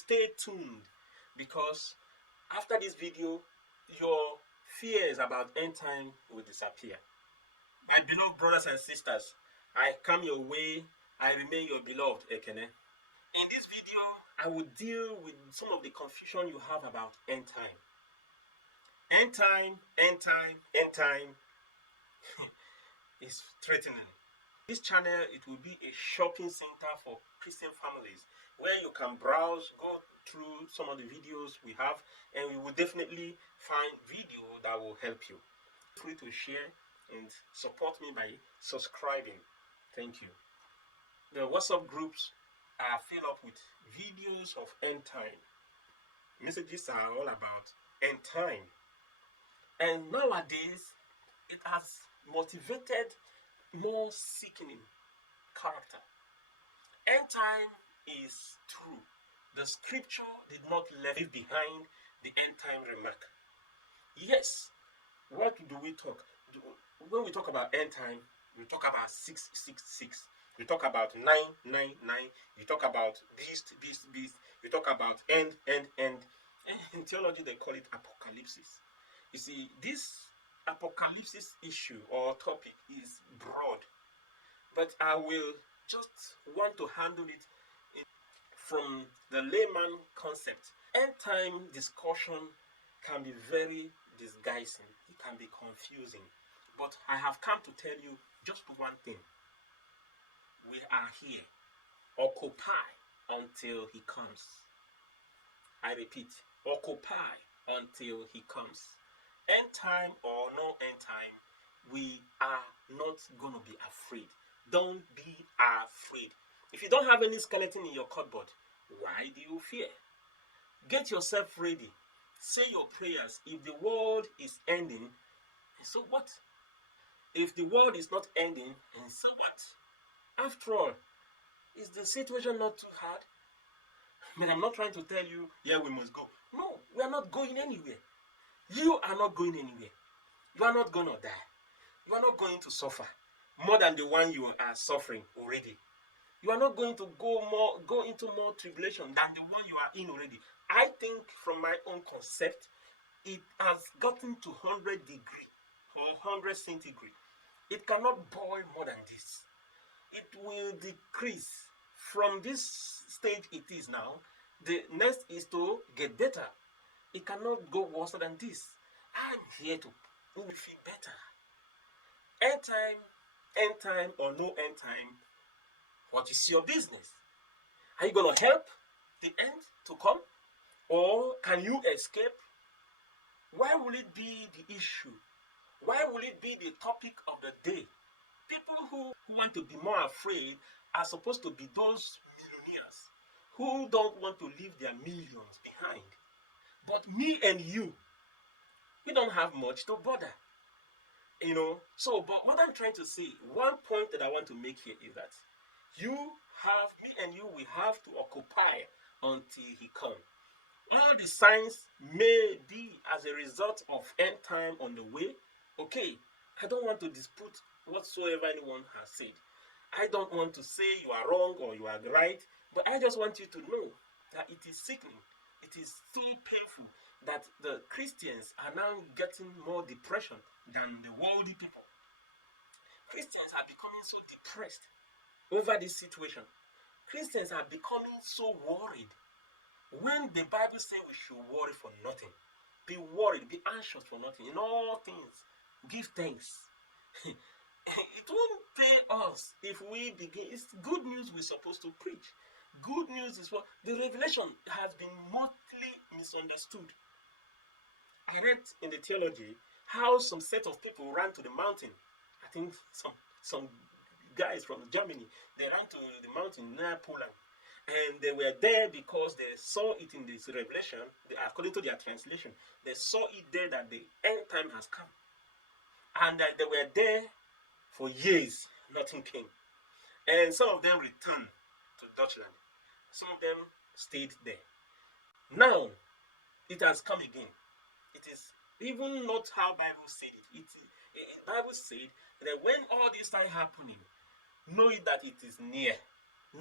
stay tuned, because after this video, your fears about end time will disappear. My beloved brothers and sisters, I come your way. I remain your beloved Ekene. In this video, I will deal with some of the confusion you have about end time. End time, end time, end time is threatening. This channel, it will be a shopping center for Christian families where you can browse, go through some of the videos we have, and we will definitely find video that will help you. Feel free to share and support me by subscribing. Thank you. The WhatsApp groups are filled up with videos of end time. Messages are all about end time. And nowadays, it has motivated more sickening character. End time is true. The scripture did not leave behind the end time remark. Yes, what do we talk? When we talk about end time, we talk about 666. We talk about 999. We talk about beast. We talk about end. In theology, they call it apocalypse. You see, this apocalypse issue or topic is broad, but I will just want to handle it from the layman concept. End time discussion can be very disguising. It can be confusing. But I have come to tell you just one thing. We are here. Occupy until he comes. I repeat, occupy until he comes. End time or no end time, we are not going to be afraid. Don't be afraid. If you don't have any skeleton in your cupboard, why do you fear? Get yourself ready. Say your prayers. If the world is ending, so what? If the world is not ending, and so what? After all, is the situation not too hard? I mean, I'm not trying to tell you, yeah, we must go. No, we are not going anywhere. You are not going anywhere. You are not going to die. You are not going to suffer more than the one you are suffering already. You are not going to go into more tribulation than the one you are in already. I think from my own concept, it has gotten to 100 degree or 100 centigrade. It cannot boil more than this. It will decrease from this stage it is now. The next is to get better. It cannot go worse than this. I'm here to make you feel better. End time or no end time, what is your business? Are you going to help the end to come? Or can you escape? Why will it be the issue? Why will it be the topic of the day? People who want to be more afraid are supposed to be those millionaires who don't want to leave their millions behind. But me and you, we don't have much to bother. So, but what I'm trying to say, one point that I want to make here is that me and you, we have to occupy until he comes. All the signs may be as a result of end time on the way. Okay, I don't want to dispute whatsoever anyone has said. I don't want to say you are wrong or you are right, but I just want you to know that it is sickening. It is so painful that the Christians are now getting more depression than the worldly people. Christians are becoming so depressed over this situation. Christians are becoming so worried. When the Bible says we should worry for nothing, be worried, be anxious for nothing. In all things, give thanks. It won't pay us if we begin. It's good news we're supposed to preach. Good news is what the revelation has been mostly misunderstood. I read in the theology how some set of people ran to the mountain. I think some guys from Germany, they ran to the mountain near Poland. And they were there because they saw it in this revelation, according to their translation. They saw it there that the end time has come. And that they were there for years, nothing came. And some of them returned to Dutchland. Some of them stayed there. Now, it has come again. It is even not how Bible said it. Bible said that when all this started happening, know that it is near.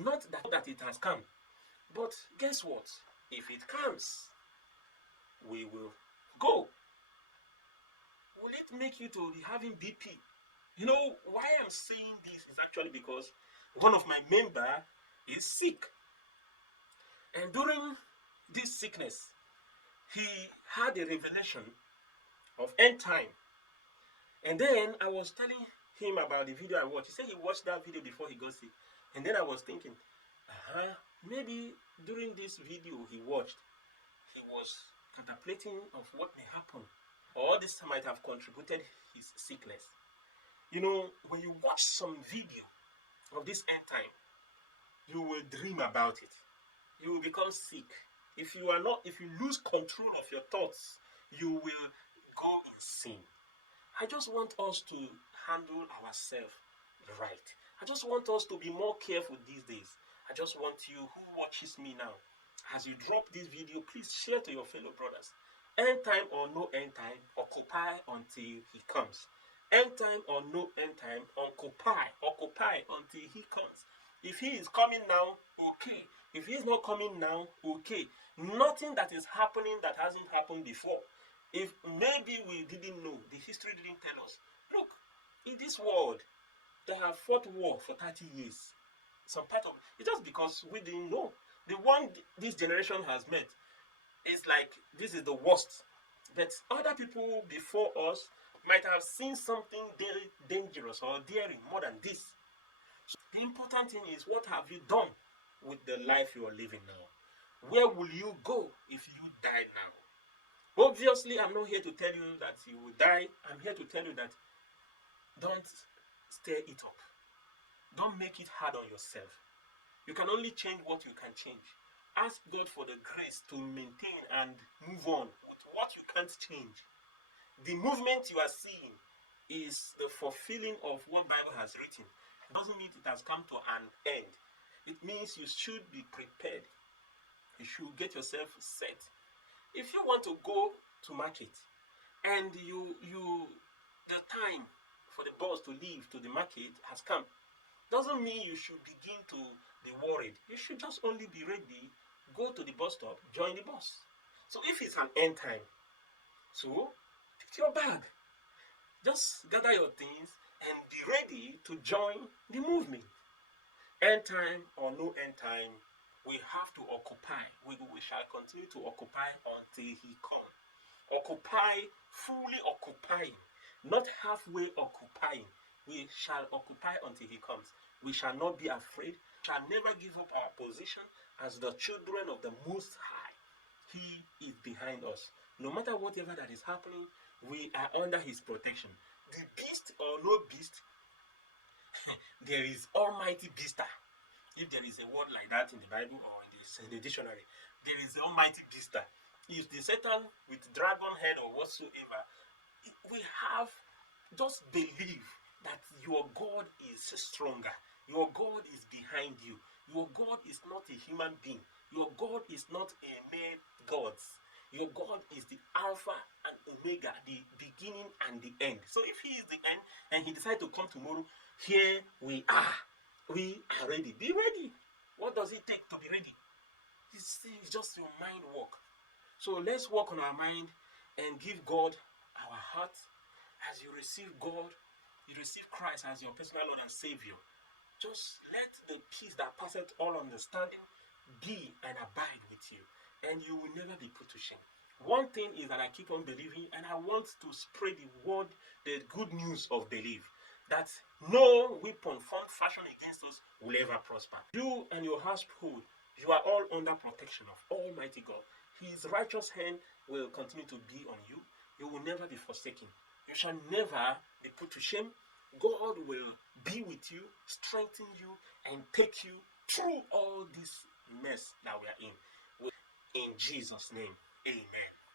Not that it has come. But guess what? If it comes, we will go. Will it make you to be having BP? You know, why I'm saying this is actually because one of my member is sick. And during this sickness, he had a revelation of end time. And then I was telling him about the video I watched. He said he watched that video before he got sick. And then I was thinking, maybe during this video he watched, he was contemplating of what may happen. Or this might have contributed his sickness. You know, when you watch some video of this end time, you will dream about it. You will become sick. If you lose control of your thoughts, you will go insane. I just want us to handle ourselves right. I just want us to be more careful these days. I just want you who watches me now, as you drop this video, please share to your fellow brothers. End time or no end time, occupy until he comes. End time or no end time, occupy until he comes. If he is coming now, okay. If he is not coming now, okay. Nothing that is happening that hasn't happened before. If maybe we didn't know, the history didn't tell us. Look, in this world, they have fought war for 30 years. Some part of it, just because we didn't know. The one this generation has met is like, this is the worst. But other people before us might have seen something very dangerous or daring more than this. So the important thing is, what have you done with the life you are living now? Where will you go if you die now? Obviously, I'm not here to tell you that you will die. I'm here to tell you that don't stir it up. Don't make it hard on yourself. You can only change what you can change. Ask God for the grace to maintain and move on with what you can't change. The movement you are seeing is the fulfilling of what Bible has written. It doesn't mean it has come to an end. It means you should be prepared. You should get yourself set. If you want to go to market and the time for the bus to leave to the market has come, doesn't mean you should begin to be worried. You should just only be ready, go to the bus stop, join the bus. So if it's an end time, so pick your bag, just gather your things and be ready to join the movement. End time or no end time, we have to occupy. We shall continue to occupy until he comes. Occupy, fully occupying, not halfway occupying. We shall occupy until he comes. We shall not be afraid. We shall never give up our position as the children of the Most High. He is behind us. No matter whatever that is happening, we are under his protection. The beast or no beast, there is Almighty Beaster. If there is a word like that in the Bible or in the dictionary, there is the Almighty Beaster. If the Satan with dragon head or whatsoever, we have, just believe that your God is stronger. Your God is behind you. Your God is not a human being. Your God is not a mere God. Your God is the Alpha and Omega, the beginning and the end. So if he is the end and he decides to come tomorrow, here we are. We are ready. Be ready. What does it take to be ready? It's just your mind work. So let's work on our mind and give God our heart. As you receive God, you receive Christ as your personal Lord and Savior. Just let the peace that passeth all understanding be and abide with you, and you will never be put to shame. One thing is that I keep on believing, and I want to spread the word, the good news of belief, that no weapon formed fashioned against us will ever prosper. You and your household, you are all under protection of Almighty God. His righteous hand will continue to be on you. You will never be forsaken. You shall never be put to shame. God will be with you, strengthen you, and take you through all this mess that we are in. In Jesus' name, amen.